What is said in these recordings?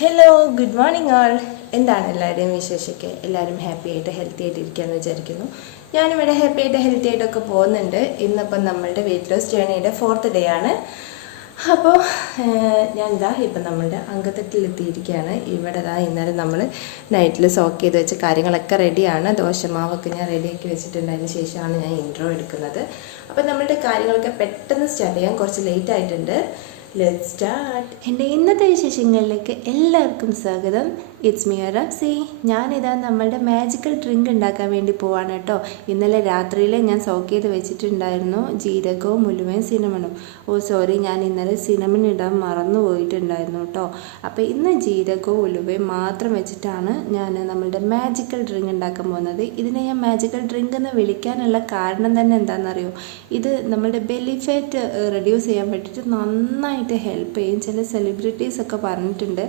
Hello good morning ആൾ എന്താണ് എല്ലാവരുടെയും വിശേഷമൊക്കെ എല്ലാവരും ഹാപ്പി ആയിട്ട് ഹെൽത്തി ആയിട്ട് ഇരിക്കുകയെന്ന് വിചാരിക്കുന്നു. ഞാനിവിടെ ഹാപ്പി ആയിട്ട് ഹെൽത്തി ആയിട്ടൊക്കെ പോകുന്നുണ്ട്. ഇന്നിപ്പം നമ്മളുടെ വെയിറ്റ് ലോസ് ജേണിയുടെ ഫോർത്ത് ഡേ ആണ്. അപ്പോൾ ഞാൻ ഇതാ ഇപ്പം നമ്മളുടെ അങ്കത്തട്ടിലെത്തിയിരിക്കുകയാണ്. ഇവിടെ ഇതാ ഇന്നലെ നമ്മൾ നൈറ്റിൽ സോക്ക് ചെയ്ത് വെച്ച കാര്യങ്ങളൊക്കെ റെഡിയാണ് ദോശമാവൊക്കെ ഞാൻ റെഡിയാക്കി വെച്ചിട്ടുണ്ട് അതിന് ശേഷമാണ് ഞാൻ ഇൻട്രോ എടുക്കുന്നത്. അപ്പം നമ്മളുടെ കാര്യങ്ങളൊക്കെ പെട്ടെന്ന് സ്റ്റാർട്ട് ചെയ്യാൻ കുറച്ച് ലേറ്റ് ആയിട്ടുണ്ട്. ലെറ്റ് സ്റ്റാർട്ട് എന്റെ ഇന്നത്തെ വിശേഷങ്ങളിലേക്ക് എല്ലാവർക്കും സ്വാഗതം. ഇറ്റ്സ് മിയർ റബ്സി ഞാനിതാ നമ്മളുടെ മാജിക്കൽ ഡ്രിങ്ക് ഉണ്ടാക്കാൻ വേണ്ടി പോവാണ് കേട്ടോ. ഇന്നലെ രാത്രിയിൽ ഞാൻ സോക്ക് ചെയ്ത് വെച്ചിട്ടുണ്ടായിരുന്നു ജീരകവും മുലുവയും സിനമണും ഓ സോറി ഞാൻ ഇന്നലെ സിനമൺ ഇടാൻ മറന്നു പോയിട്ടുണ്ടായിരുന്നു കേട്ടോ. അപ്പോൾ ഇന്ന് ജീരകവും ഉലുവയും മാത്രം വെച്ചിട്ടാണ് ഞാൻ നമ്മളുടെ മാജിക്കൽ ഡ്രിങ്ക് ഉണ്ടാക്കാൻ പോകുന്നത്. ഇതിനെ ഞാൻ മാജിക്കൽ ഡ്രിങ്ക് എന്ന് വിളിക്കാനുള്ള കാരണം തന്നെ എന്താണെന്നറിയോ? ഇത് നമ്മുടെ ബെല്ലി ഫാറ്റ് റെഡ്യൂസ് ചെയ്യാൻ വേണ്ടിയിട്ട് നന്നായിട്ട് ഹെൽപ്പ് ചെയ്യും. ചില സെലിബ്രിറ്റീസ് ഒക്കെ പറഞ്ഞിട്ടുണ്ട്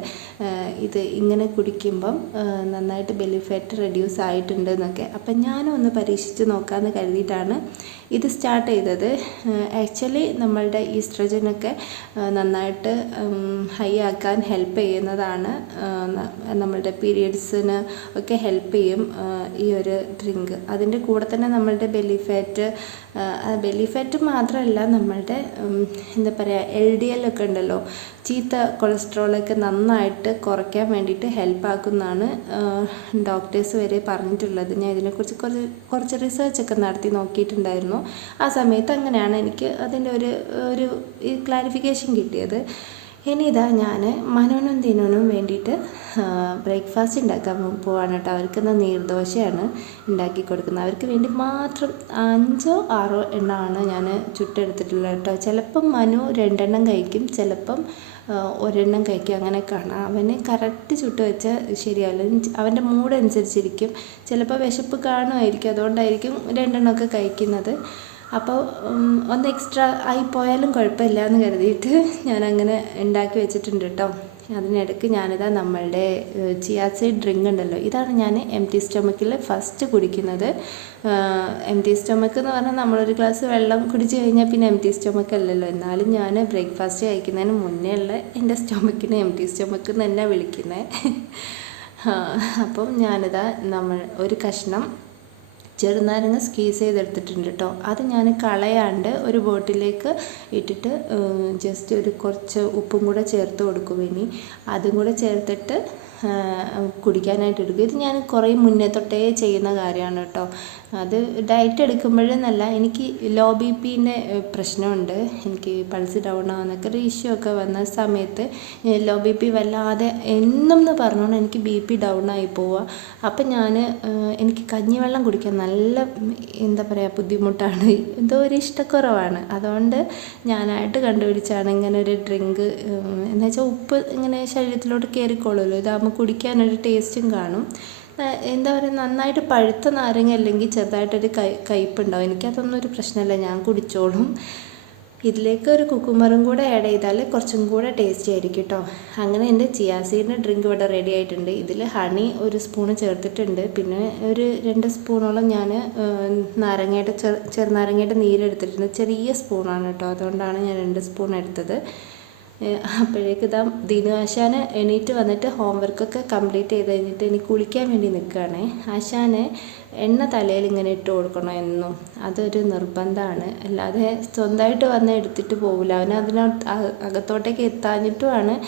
ഇത് ഇങ്ങനെ കുടിക്കുമ്പം നന്നായിട്ട് ബെല്ലി ഫാറ്റ് റെഡ്യൂസ് ആയിട്ടുണ്ട് എന്നൊക്കെ അപ്പം ഞാനും ഒന്ന് പരീക്ഷിച്ച് നോക്കാമെന്ന് കരുതിയിട്ടാണ് ഇത് സ്റ്റാർട്ട് ചെയ്തത്. ആക്ച്വലി നമ്മളുടെ ഈസ്ട്രജനൊക്കെ നന്നായിട്ട് ഹൈ ആക്കാൻ ഹെൽപ്പ് ചെയ്യുന്നതാണ്. നമ്മളുടെ പീരിയഡ്സിന് ഒക്കെ ഹെൽപ്പ് ചെയ്യും ഈ ഒരു ഡ്രിങ്ക്. അതിന്റെ കൂടെ തന്നെ നമ്മളുടെ ബെല്ലി ഫാറ്റ് ബെല്ലി ഫാറ്റ് മാത്രമല്ല നമ്മളുടെ എന്താ പറയുക എൽ ഡി എൽ ഒക്കെ ഉണ്ടല്ലോ ചീത്ത കൊളസ്ട്രോളൊക്കെ നന്നായിട്ട് കുറയ്ക്കാൻ വേണ്ടിയിട്ട് ഹെൽപ്പ് ആക്കുന്നതാണ് ഡോക്ടേഴ്സ് വരെ പറഞ്ഞിട്ടുള്ളത്. ഞാൻ ഇതിനെക്കുറിച്ച് കുറച്ച് കുറച്ച് റിസർച്ചൊക്കെ നടത്തി നോക്കിയിട്ടുണ്ടായിരുന്നു. ആ സമയത്ത് അങ്ങനെയാണ് എനിക്ക് അതിന്റെ ഒരു ഒരു ക്ലാരിഫിക്കേഷൻ കിട്ടിയത്. ഇനി ഇതാ ഞാൻ മനുവിനും ദിനുവിനും വേണ്ടിയിട്ട് ബ്രേക്ക്ഫാസ്റ്റ് ഉണ്ടാക്കാൻ പോവാണ് കേട്ടോ. അവർക്ക് ഇന്ന് നീർദോശയാണ് ഉണ്ടാക്കി കൊടുക്കുന്നത്. അവർക്ക് വേണ്ടി മാത്രം അഞ്ചോ ആറോ എണ്ണമാണ് ഞാൻ ചുട്ടെടുത്തിട്ടുള്ളത് കേട്ടോ. ചിലപ്പം മനു രണ്ടെണ്ണം കഴിക്കും ചിലപ്പം ഒരെണ്ണം കഴിക്കും. അങ്ങനെ കാണാം അവന് കറക്റ്റ് ചുട്ട് വെച്ചാൽ ശരിയാവില്ല. അവന്റെ മൂഡ് അനുസരിച്ചിരിക്കും. ചിലപ്പോൾ വിശപ്പ് കാണുമായിരിക്കും. അതുകൊണ്ടായിരിക്കും രണ്ടെണ്ണമൊക്കെ കഴിക്കുന്നത്. അപ്പോൾ ഒന്ന് എക്സ്ട്രാ ആയി പോയാലും കുഴപ്പമില്ല എന്ന് കരുതിയിട്ട് ഞാനങ്ങനെ ഉണ്ടാക്കി വെച്ചിട്ടുണ്ട് കേട്ടോ അതിനിടയ്ക്ക് ഞാനിതാ നമ്മളുടെ ചിയാസൈഡ് ഡ്രിങ്ക് ഉണ്ടല്ലോ ഇതാണ് ഞാൻ എം ടി സ്റ്റൊമക്കിൽ ഫസ്റ്റ് കുടിക്കുന്നത്. എം ടി സ്റ്റൊമക്ക് എന്ന് പറഞ്ഞാൽ നമ്മളൊരു ഗ്ലാസ് വെള്ളം കുടിച്ച് കഴിഞ്ഞാൽ പിന്നെ എം ടി സ്റ്റൊമക്ക് അല്ലല്ലോ. എന്നാലും ഞാൻ ബ്രേക്ക്ഫാസ്റ്റ് കഴിക്കുന്നതിന് മുന്നേ ഉള്ള എന്റെ സ്റ്റൊമക്കിനെ എം ടി സ്റ്റൊമക്ക് എന്ന് തന്നെ വിളിക്കുന്നത് അപ്പം ഞാനിതാ നമ്മൾ ഒരു കഷ്ണം ചെറുനാരങ്ങ സ്കീസ് ചെയ്തെടുത്തിട്ടുണ്ട് കേട്ടോ അത് ഞാൻ കളയാണ്ട് ഒരു ബോട്ടിലേക്ക് ഇട്ടിട്ട് ജസ്റ്റ് ഒരു കുറച്ച് ഉപ്പും കൂടെ ചേർത്ത് കൊടുക്കും ഇനി. അതും കൂടെ ചേർത്തിട്ട് കുടിക്കാനായിട്ട് എടുക്കും. ഇത് ഞാൻ കുറേ മുന്നേ തൊട്ടേ ചെയ്യുന്ന കാര്യമാണ് കേട്ടോ. അത് ഡയറ്റ് എടുക്കുമ്പോഴെന്നല്ല എനിക്ക് ലോ ബി പിന്റെ പ്രശ്നമുണ്ട്. എനിക്ക് പൾസ് ഡൗൺ ആവുന്നൊക്കെ ഒരു ഇഷ്യൂ ഒക്കെ വന്ന സമയത്ത് ലോ ബി പി വല്ലാതെ എന്നും പറഞ്ഞോണ്ട് എനിക്ക് ബി പി ഡൗൺ ആയി പോവുക. അപ്പം ഞാൻ എനിക്ക് കഞ്ഞിവെള്ളം കുടിക്കാൻ നല്ല എന്താ പറയുക ബുദ്ധിമുട്ടാണ്. എന്തോ ഒരു ഇഷ്ടക്കുറവാണ്. അതുകൊണ്ട് ഞാനായിട്ട് കണ്ടുപിടിച്ചാണ് ഇങ്ങനെ ഒരു ഡ്രിങ്ക് എന്ന് വെച്ചാൽ ഉപ്പ് ഇങ്ങനെ ശരീരത്തിലോട്ട് കയറിക്കോളുമല്ലോ ഇതാകുമ്പോൾ കുടിക്കാനൊരു ടേസ്റ്റും കാണും. എന്താ പറയുക നന്നായിട്ട് പഴുത്ത നാരങ്ങ അല്ലെങ്കിൽ ചെറുതായിട്ടൊരു കൈ കയ്പുണ്ടാവും എനിക്കതൊന്നും ഒരു പ്രശ്നമല്ല. ഞാൻ കുടിച്ചോളും. ഇതിലേക്ക് ഒരു കുക്കുമറും കൂടെ ആഡ് ചെയ്താൽ കുറച്ചും കൂടെ ടേസ്റ്റി ആയിരിക്കും കേട്ടോ അങ്ങനെ എന്റെ ചിയാസീഡിന്റെ ഡ്രിങ്ക് ഇവിടെ റെഡി ആയിട്ടുണ്ട്. ഇതിൽ ഹണി ഒരു സ്പൂണ് ചേർത്തിട്ടുണ്ട്. പിന്നെ ഒരു രണ്ട് സ്പൂണോളം ഞാൻ നാരങ്ങയുടെ ചെറു ചെറുനാരങ്ങയുടെ നീരെടുത്തിട്ടുണ്ട് ചെറിയ സ്പൂണാണ് കേട്ടോ അതുകൊണ്ടാണ് ഞാൻ രണ്ട് സ്പൂൺ എടുത്തത്. അപ്പോഴേക്ക് ഇതാ ദിനു ആശാന് എണീറ്റ് വന്നിട്ട് ഹോംവർക്കൊക്കെ കംപ്ലീറ്റ് ചെയ്ത് കഴിഞ്ഞിട്ട് ഇനി കുളിക്കാൻ വേണ്ടി നിൽക്കുകയാണേ. ആശാന് എണ്ണ തലയിൽ ഇങ്ങനെ ഇട്ട് കൊടുക്കണം എന്നും. അതൊരു നിർബന്ധമാണ്. അല്ലാതെ സ്വന്തമായിട്ട് വന്ന് എടുത്തിട്ട് പോകില്ല അതിനകത്ത് അക- അകത്തോട്ടേക്ക് എത്താഞ്ഞിട്ടുമാണ്.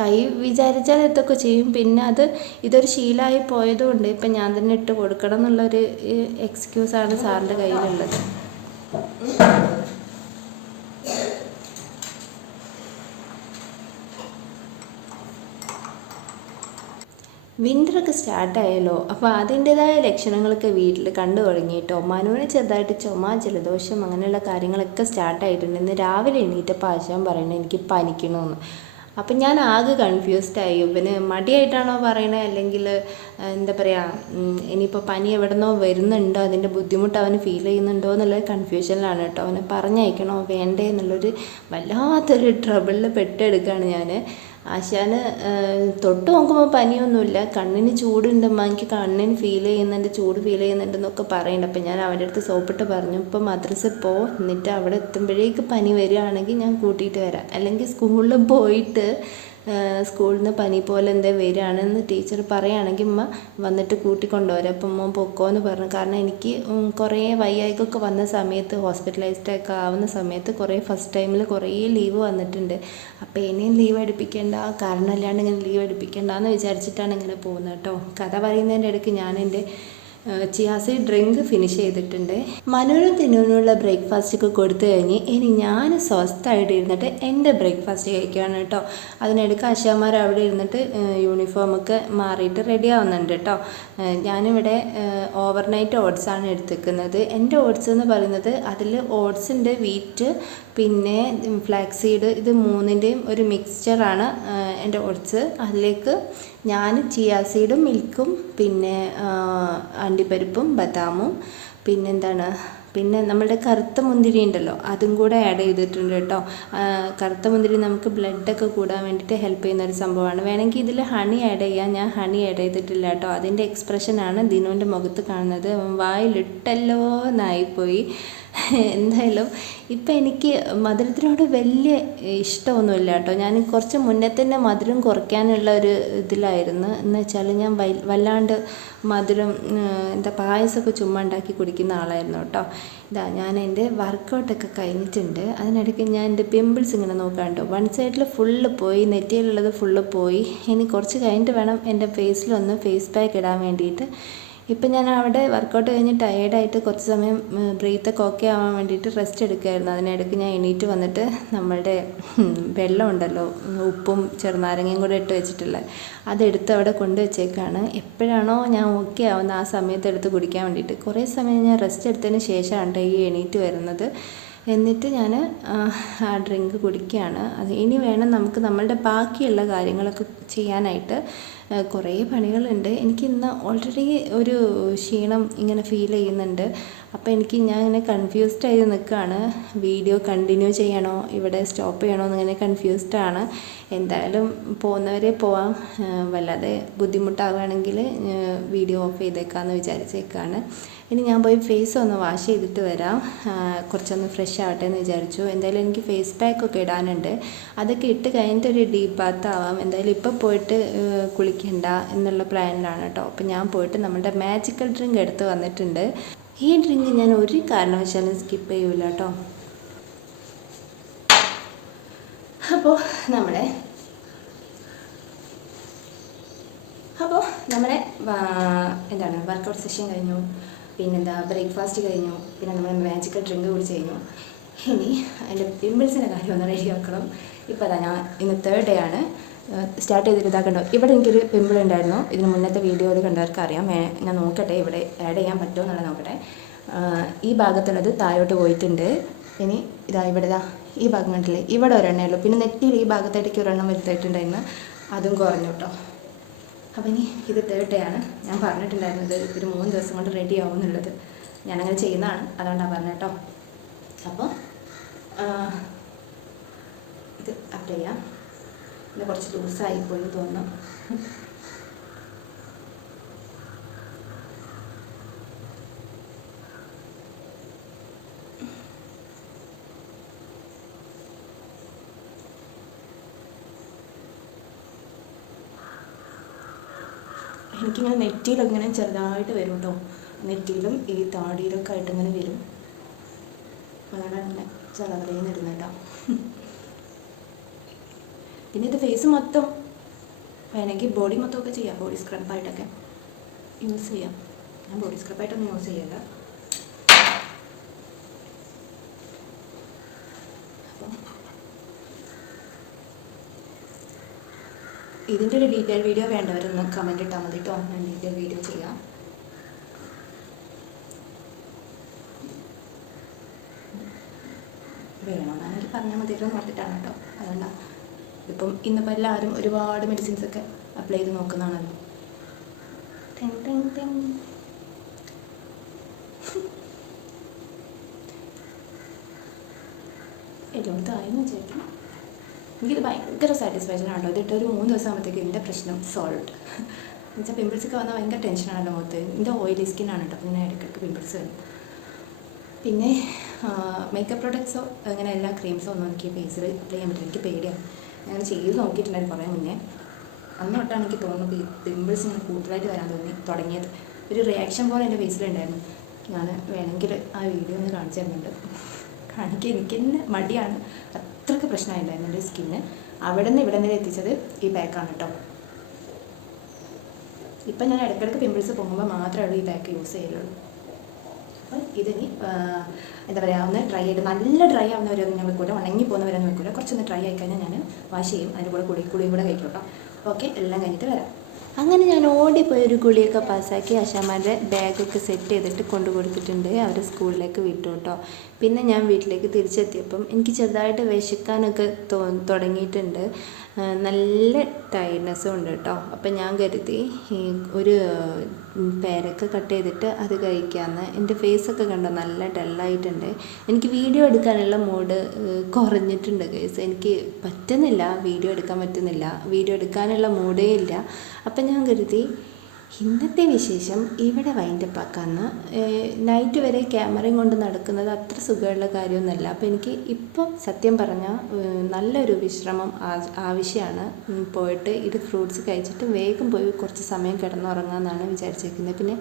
കൈ വിചാരിച്ചാൽ ഇതൊക്കെ ചെയ്യും? പിന്നെ അത് ഇതൊരു ശീലമായി പോയതുകൊണ്ട് ഇപ്പം ഞാൻ തന്നെ ഇട്ട് കൊടുക്കണം എന്നുള്ളൊരു എക്സ്ക്യൂസാണ് സാറിന്റെ കയ്യിലുള്ളത്. വിന്ററൊക്കെ സ്റ്റാർട്ടായല്ലോ അപ്പോൾ അതിന്റെതായ ലക്ഷണങ്ങളൊക്കെ വീട്ടിൽ കണ്ടു തുടങ്ങിയിട്ടോ? മനുവിന് ചെറുതായിട്ട് ചുമ ജലദോഷം അങ്ങനെയുള്ള കാര്യങ്ങളൊക്കെ സ്റ്റാർട്ടായിട്ടുണ്ട് ഇന്ന് രാവിലെ എണീറ്റപ്പോൾ ആശാൻ പറയുന്നത് എനിക്ക് പനിക്കണമെന്ന് അപ്പം ഞാൻ ആകെ കൺഫ്യൂസ്ഡ് ആയി. ഇവന് മടിയായിട്ടാണോ പറയണത് അല്ലെങ്കിൽ എന്താ പറയുക ഇനിയിപ്പോൾ പനി എവിടെന്നോ വരുന്നുണ്ടോ? അതിന്റെ ബുദ്ധിമുട്ട് അവന് ഫീൽ ചെയ്യുന്നുണ്ടോ എന്നുള്ള കൺഫ്യൂഷനിലാണ് കേട്ടോ. അവനെ പറഞ്ഞയക്കണോ വേണ്ടേ എന്നുള്ളൊരു വല്ലാത്തൊരു ട്രബിളിൽ പെട്ടെടുക്കുകയാണ് ഞാൻ ആശാന് തൊട്ട് നോക്കുമ്പോൾ പനിയൊന്നുമില്ല. കണ്ണിന് ചൂടുണ്ട് അമ്മ എനിക്ക് കണ്ണിന് ഫീൽ ചെയ്യുന്നുണ്ട് ചൂട് ഫീൽ ചെയ്യുന്നുണ്ട് എന്നൊക്കെ പറയുന്നുണ്ട് അപ്പം ഞാൻ അവന്റെ അടുത്ത് സോപ്പിട്ട് പറഞ്ഞു ഇപ്പം മദ്രസ പോ. എന്നിട്ട് അവിടെ എത്തുമ്പോഴേക്ക് പനി വരികയാണെങ്കിൽ ഞാൻ കൂട്ടിയിട്ട് വരാം. അല്ലെങ്കിൽ സ്കൂളിൽ പോയിട്ട് സ്കൂളിൽ നിന്ന് പനി പോലെ എന്തേ വരികയാണെന്ന് ടീച്ചർ പറയുകയാണെങ്കിൽ ഉമ്മ വന്നിട്ട് കൂട്ടിക്കൊണ്ടുവരാം അപ്പം ഉമ്മ പൊക്കോ എന്ന് പറഞ്ഞു. കാരണം എനിക്ക് കുറേ വയ്യായ്കൊക്കെ വന്ന സമയത്ത് ഹോസ്പിറ്റലൈസ്ഡ് ഒക്കെ ആവുന്ന സമയത്ത് കുറേ ഫസ്റ്റ് ടൈമിൽ കുറേ ലീവ് വന്നിട്ടുണ്ട്. അപ്പോൾ ഇനിയും ലീവ് എടുപ്പിക്കേണ്ട. കാരണമല്ലാണ്ട് ഇങ്ങനെ ലീവ് എടുപ്പിക്കേണ്ട എന്ന് വിചാരിച്ചിട്ടാണ് ഇങ്ങനെ പോകുന്നത് കേട്ടോ. കഥ പറയുന്നതിന്റെ ഇടയ്ക്ക് ഞാൻ എന്റെ ചിയാസി ഡ്രിങ്ക് ഫിനിഷ് ചെയ്തിട്ടുണ്ട്. മനുവിനും ബ്രേക്ക്ഫാസ്റ്റ് ഒക്കെ കൊടുത്തു കഴിഞ്ഞ് ഇനി ഞാൻ സ്വസ്ഥമായിട്ട് ഇരുന്നിട്ട് എന്റെ ബ്രേക്ക്ഫാസ്റ്റ് കഴിക്കുകയാണ് കേട്ടോ. അതിനിടയ്ക്ക് അശാമാർ അവിടെ ഇരുന്നിട്ട് യൂണിഫോമൊക്കെ മാറിയിട്ട് റെഡി ആവുന്നുണ്ട് കേട്ടോ. ഞാനിവിടെ ഓവർനൈറ്റ് ഓട്സാണ് എടുത്തിരിക്കുന്നത്. എന്റെ ഓട്സ് എന്ന് പറയുന്നത് അതിൽ ഓട്സിന്റെ വീറ്റ് പിന്നെ ഫ്ലാക്സീഡ് ഇത് മൂന്നിന്റെയും ഒരു മിക്സ്ചറാണ് എന്റെ ഓട്സ് അതിലേക്ക് ഞാൻ ചിയാ സീഡും മിൽക്കും പിന്നെ അണ്ടിപ്പരിപ്പും ബദാമും പിന്നെന്താണ് പിന്നെ നമ്മളുടെ കറുത്ത മുന്തിരി ഉണ്ടല്ലോ അതും കൂടെ ആഡ് ചെയ്തിട്ടുണ്ട് കേട്ടോ. കറുത്ത മുന്തിരി നമുക്ക് ബ്ലഡൊക്കെ കൂടാൻ വേണ്ടിയിട്ട് ഹെൽപ്പ് ചെയ്യുന്ന ഒരു സംഭവമാണ്. വേണമെങ്കിൽ ഇതിൽ ഹണി ആഡ് ചെയ്യാം. ഞാൻ ഹണി ആഡ് ചെയ്തിട്ടില്ല കേട്ടോ. അതിന്റെ എക്സ്പ്രഷനാണ് ദിനുവിന്റെ മുഖത്ത് കാണുന്നത്. വായിലിട്ടല്ലോ എന്നായിപ്പോയി. എന്തായാലും ഇപ്പം എനിക്ക് മധുരത്തിനോട് വലിയ ഇഷ്ടമൊന്നുമില്ല കേട്ടോ. ഞാൻ കുറച്ച് മുന്നേ തന്നെ മധുരം കുറയ്ക്കാനുള്ള ഒരു ഇതിലായിരുന്നു. എന്ന് വെച്ചാൽ ഞാൻ വല്ലാണ്ട് മധുരം എന്താ പായസമൊക്കെ ചുമ്മാ ഉണ്ടാക്കി കുടിക്കുന്ന ആളായിരുന്നു കേട്ടോ. ഇതാ ഞാൻ എന്റെ വർക്കൗട്ടൊക്കെ കഴിഞ്ഞിട്ടുണ്ട്. അതിനിടയ്ക്ക് ഞാൻ എന്റെ പിമ്പിൾസ് ഇങ്ങനെ നോക്കാം കേട്ടോ വൺ സൈഡിൽ ഫുള്ള് പോയി നെറ്റിയിലുള്ളത് ഫുള്ള് പോയി. ഇനി കുറച്ച് കഴിഞ്ഞിട്ട് വേണം എന്റെ ഫേസിലൊന്ന് ഫേസ് പാക്ക് ഇടാൻ വേണ്ടിയിട്ട്. ഇപ്പം ഞാൻ അവിടെ വർക്കൗട്ട് കഴിഞ്ഞ് ടയേർഡായിട്ട് കുറച്ച് സമയം ബ്രീത്തൊക്കെ ഓക്കെ ആവാൻ വേണ്ടിയിട്ട് റെസ്റ്റ് എടുക്കുകയായിരുന്നു. അതിനിടയ്ക്ക് ഞാൻ എണീറ്റ് വന്നിട്ട് നമ്മളുടെ വെള്ളമുണ്ടല്ലോ ഉപ്പും ചെറുനാരങ്ങയും കൂടെ ഇട്ട് വെച്ചിട്ടുള്ളത്. അതെടുത്ത് അവിടെ കൊണ്ടുവച്ചേക്കാണ് എപ്പോഴാണോ ഞാൻ ഓക്കെ ആവുന്ന ആ സമയത്ത് എടുത്ത് കുടിക്കാൻ വേണ്ടിയിട്ട്. കുറേ സമയം ഞാൻ റെസ്റ്റ് എടുത്തതിന് ശേഷമാണ് ഈ എണീറ്റ് വരുന്നത്. എന്നിട്ട് ഞാൻ ആ ഡ്രിങ്ക് കുടിക്കുകയാണ്. അത് ഇനി വേണം നമുക്ക് നമ്മളുടെ ബാക്കിയുള്ള കാര്യങ്ങളൊക്കെ ചെയ്യാനായിട്ട് കുറേ പണികളുണ്ട്. എനിക്ക് ഇന്ന് ഓൾറെഡി ഒരു ക്ഷീണം ഇങ്ങനെ ഫീൽ ചെയ്യുന്നുണ്ട്. അപ്പോൾ എനിക്ക് ഞാൻ ഇങ്ങനെ കൺഫ്യൂസ്ഡ് ആയി നിൽക്കുകയാണ്. വീഡിയോ കണ്ടിന്യൂ ചെയ്യണോ? ഇവിടെ സ്റ്റോപ്പ് ചെയ്യണോ? എന്നിങ്ങനെ കൺഫ്യൂസ്ഡ് ആണ്. എന്തായാലും പോകുന്നവരെ പോവാം. വല്ലാതെ ബുദ്ധിമുട്ടാവുകയാണെങ്കിൽ വീഡിയോ ഓഫ് ചെയ്തേക്കാമെന്ന് വിചാരിച്ചേക്കാണ്. ഇനി ഞാൻ പോയി ഫേസ് ഒന്ന് വാഷ് ചെയ്തിട്ട് വരാം. കുറച്ചൊന്ന് ഫ്രഷ് ആവട്ടെ എന്ന് വിചാരിച്ചു. എന്തായാലും എനിക്ക് ഫേസ് പാക്ക് ഒക്കെ ഇടാനുണ്ട്. അതൊക്കെ ഇട്ട് കഴിഞ്ഞിട്ട് ഒരു ഡീപ്പ് ബാത്ത് ആവാം. എന്തായാലും ഇപ്പോൾ പോയിട്ട് കുളിക്കണ്ട എന്നുള്ള പ്ലാനിലാണ് കേട്ടോ അപ്പോൾ ഞാൻ പോയിട്ട് നമ്മുടെ മാജിക്കൽ ഡ്രിങ്ക് എടുത്ത് വന്നിട്ടുണ്ട്. ഈ ഡ്രിങ്ക് ഞാൻ ഒരു കാരണവശാലും സ്കിപ്പ് ചെയ്യൂല കേട്ടോ അപ്പോൾ നമ്മളെ അപ്പോൾ നമ്മുടെ എന്താണ് വർക്കൗട്ട് സെഷൻ കഴിഞ്ഞു. പിന്നെന്താ ബ്രേക്ക്ഫാസ്റ്റ് കഴിഞ്ഞു. പിന്നെ നമ്മൾ മാജിക്കൽ ഡ്രിങ്ക് കുടിച്ച് കഴിഞ്ഞു. ഇനി അതിന്റെ പിമ്പിൾസിന്റെ കാര്യം ഒന്ന് റെഡി ആക്കണം ഇപ്പോൾ അതാ ഞാൻ ഇന്ന് തേർഡ് ഡേ ആണ്. സ്റ്റാർട്ട് ചെയ്തിട്ട് ഇതാക്കണ്ടോ? ഇവിടെ എനിക്കൊരു പിമ്പിൾ ഉണ്ടായിരുന്നു. ഇതിന് മുന്നത്തെ വീഡിയോയിൽ കണ്ടവർക്ക് അറിയാം. ഞാൻ നോക്കട്ടെ ഇവിടെ ആഡ് ചെയ്യാൻ പറ്റുമോ എന്നുള്ളത് നോക്കട്ടെ. ഈ ഭാഗത്തുള്ളത് താഴോട്ട് പോയിട്ടുണ്ട്. ഇനി ഇതാ ഇവിടെ ഇതാ ഈ ഭാഗം കണ്ടില്ലേ? ഇവിടെ ഒരെണ്ണേ ഉള്ളൂ. പിന്നെ നെറ്റിയിൽ ഈ ഭാഗത്തായിട്ടേക്ക് ഒരെണ്ണം വരുത്തായിട്ടുണ്ടായിരുന്നു അതും കുറഞ്ഞു കേട്ടോ അപ്പം ഇനി ഇത് തേർഡ് ഡേ ആണ്. ഞാൻ പറഞ്ഞിട്ടുണ്ടായിരുന്നത് ഒരു മൂന്ന് ദിവസം കൊണ്ട് റെഡി ആവും എന്നുള്ളത് ഞാനങ്ങനെ ചെയ്യുന്നതാണ്. അതുകൊണ്ടാണ് പറഞ്ഞത് കേട്ടോ അപ്പോൾ ഇത് അപ്ലൈ ചെയ്യാം. ഇത് കുറച്ച് ലൂസായിപ്പോയി തോന്നുന്നു. എനിക്കിങ്ങനെ ഇങ്ങനെ ചെറുതായിട്ട് വരും കേട്ടോ നെറ്റിയിലും ഈ താടിയിലൊക്കെ ആയിട്ട് ഇങ്ങനെ വരും. അതാണ് അങ്ങനെ നിന്ന് കേട്ടോ. പിന്നെ ഇത് ഫേസ് മൊത്തം വേണമെങ്കിൽ ബോഡി മൊത്തമൊക്കെ ചെയ്യാം. ബോഡി സ്ക്രബായിട്ടൊക്കെ യൂസ് ചെയ്യാം. ഞാൻ ബോഡി സ്ക്രബായിട്ടൊന്നും യൂസ് ചെയ്യല്ല. ഇതിന്റെ ഒരു ഡീറ്റെയിൽ വീഡിയോ വേണ്ടവരൊന്ന് കമന്റ് ഇട്ടാൽ മതി കേട്ടോ. ഞാൻ ഡീറ്റെയിൽ വീഡിയോ ചെയ്യാം. വേണമെന്നാണെങ്കിൽ പറഞ്ഞാൽ മതിയല്ലോ എന്ന് ഓർത്തിട്ടാണ് കേട്ടോ. അതുകൊണ്ടാണ് ഇപ്പം ഇന്നിപ്പോൾ എല്ലാവരും ഒരുപാട് മെഡിസിൻസ് ഒക്കെ അപ്ലൈ ചെയ്ത് നോക്കുന്നതാണല്ലോ. ടിങ് വിചാരിക്കും എനിക്കിത് ഭയങ്കര സാറ്റിസ്ഫാക്ഷൻ ആണല്ലോ ഇതിട്ട് ഒരു മൂന്ന് ദിവസം ആകുമ്പോഴത്തേക്ക് എന്റെ പ്രശ്നം സോൾവ് എന്നുവെച്ചാൽ പിമ്പിൾസ് ഒക്കെ വന്നാൽ ഭയങ്കര ടെൻഷനാണല്ലോ മുഖത്ത്. എന്റെ ഓയിലി സ്കിന്നാണ് കേട്ടോ. പിന്നെ ഇടയ്ക്കിടയ്ക്ക് പിമ്പിൾസ് വരും. പിന്നെ മേക്കപ്പ് പ്രൊഡക്ട്സോ അങ്ങനെ എല്ലാ ക്രീംസോ ഒന്നും എനിക്ക് ഫേസിൽ അപ്ലൈ ചെയ്യാൻ പറ്റില്ല. എനിക്ക് പേടിയാണ് ഞാൻ ചെയ്ത് നോക്കിയിട്ടുണ്ടായിരുന്നു കുറേ മുന്നേ. അന്ന് തൊട്ടാണ് എനിക്ക് തോന്നുന്നത് പിമ്പിൾസ് ഇങ്ങനെ കൂടുതലായിട്ട് വരാൻ തോന്നി തുടങ്ങിയത്. ഒരു റിയാക്ഷൻ പോലെ എന്റെ ഫേസിലുണ്ടായിരുന്നു ഞാൻ വേണമെങ്കിൽ ആ വീഡിയോ ഒന്ന് കാണിച്ചു തരുന്നുണ്ട്. കാണിക്കാൻ എനിക്ക് തന്നെ മടിയാണ്. അത്രയ്ക്ക് പ്രശ്നമായിട്ടുണ്ടായിരുന്നു എന്റെ സ്കിന്ന് അവിടെ നിന്ന് ഇവിടെ നിന്ന് എത്തിച്ചത്? ഈ പാക്കാണ് കേട്ടോ ഇപ്പം ഞാൻ ഇടയ്ക്കിടയ്ക്ക് പിമ്പിൾസ് പോകുമ്പോൾ മാത്രമേ ഉള്ളൂ ഈ പാക്ക് യൂസ് ചെയ്യലുള്ളൂ അപ്പം ഇതിനി എന്താ പറയുക ഒന്ന് ഡ്രൈ ആയിട്ട് നല്ല ഡ്രൈ ആവുന്നവരെ ഞാൻ വെക്കൂല ഉണങ്ങി പോകുന്നവരൊന്നും വെക്കൂല കുറച്ചൊന്ന് ഡ്രൈ ആയി കഴിഞ്ഞാൽ ഞാൻ വാഷ് ചെയ്യും. അതിന്റെ കൂടെ കുളി കുളിയും കൂടെ കഴിക്കും കേട്ടോ. ഓക്കെ എല്ലാം കഴിഞ്ഞിട്ട് വരാം. അങ്ങനെ ഞാൻ ഓടിപ്പോയി ഒരു കുളിയൊക്കെ പാസ്സാക്കി ആശാമാരുടെ ബാഗൊക്കെ സെറ്റ് ചെയ്തിട്ട് കൊണ്ടു കൊടുത്തിട്ടുണ്ട്. അവർ സ്കൂളിലേക്ക് വിട്ടു കേട്ടോ. പിന്നെ ഞാൻ വീട്ടിലേക്ക് തിരിച്ചെത്തിയപ്പം എനിക്ക് ചെറുതായിട്ട് വിശക്കാനൊക്കെ തോ തുടങ്ങിയിട്ടുണ്ട്. നല്ല ടയർനെസ്സും ഉണ്ട് കേട്ടോ. അപ്പം ഞാൻ കരുതി ഒരു പേരക്ക കട്ട് ചെയ്തിട്ട് അത് കഴിക്കാമെന്ന് എന്റെ ഫേസൊക്കെ കണ്ടോ നല്ല ഡള്ളായിട്ടുണ്ട് എനിക്ക് വീഡിയോ എടുക്കാനുള്ള മൂഡ് കുറഞ്ഞിട്ടുണ്ട് കേസ് എനിക്ക് പറ്റുന്നില്ല വീഡിയോ എടുക്കാൻ പറ്റുന്നില്ല. വീഡിയോ എടുക്കാനുള്ള മൂഡേ ഇല്ല. അപ്പം ഞാൻ കരുതി ഇന്നത്തെ വിശേഷം ഇവിടെ വൈൻഡപ്പ് ആക്കാമെന്ന് നൈറ്റ് വരെ ക്യാമറയും കൊണ്ട് നടക്കുന്നത് അത്ര സുഖമുള്ള കാര്യമൊന്നുമല്ല. അപ്പോൾ എനിക്ക് ഇപ്പോൾ സത്യം പറഞ്ഞാൽ നല്ലൊരു വിശ്രമം ആവശ്യമാണ് പോയിട്ട് ഇത് ഫ്രൂട്ട്സ് കഴിച്ചിട്ട് വേഗം പോയി കുറച്ച് സമയം കിടന്നുറങ്ങാമെന്നാണ് വിചാരിച്ചിരിക്കുന്നത് പിന്നെ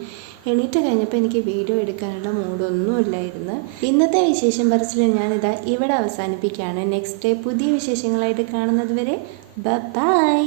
എണീറ്റ് കഴിഞ്ഞപ്പോൾ എനിക്ക് വീഡിയോ എടുക്കാനുള്ള മൂഡൊന്നും ഇല്ലായിരുന്നു ഇന്നത്തെ വിശേഷം പറച്ചിൽ ഞാനിതാ ഇവിടെ അവസാനിപ്പിക്കുകയാണ്. നെക്സ്റ്റ് ഡേ പുതിയ വിശേഷങ്ങളായിട്ട് കാണുന്നത് വരെ ബൈ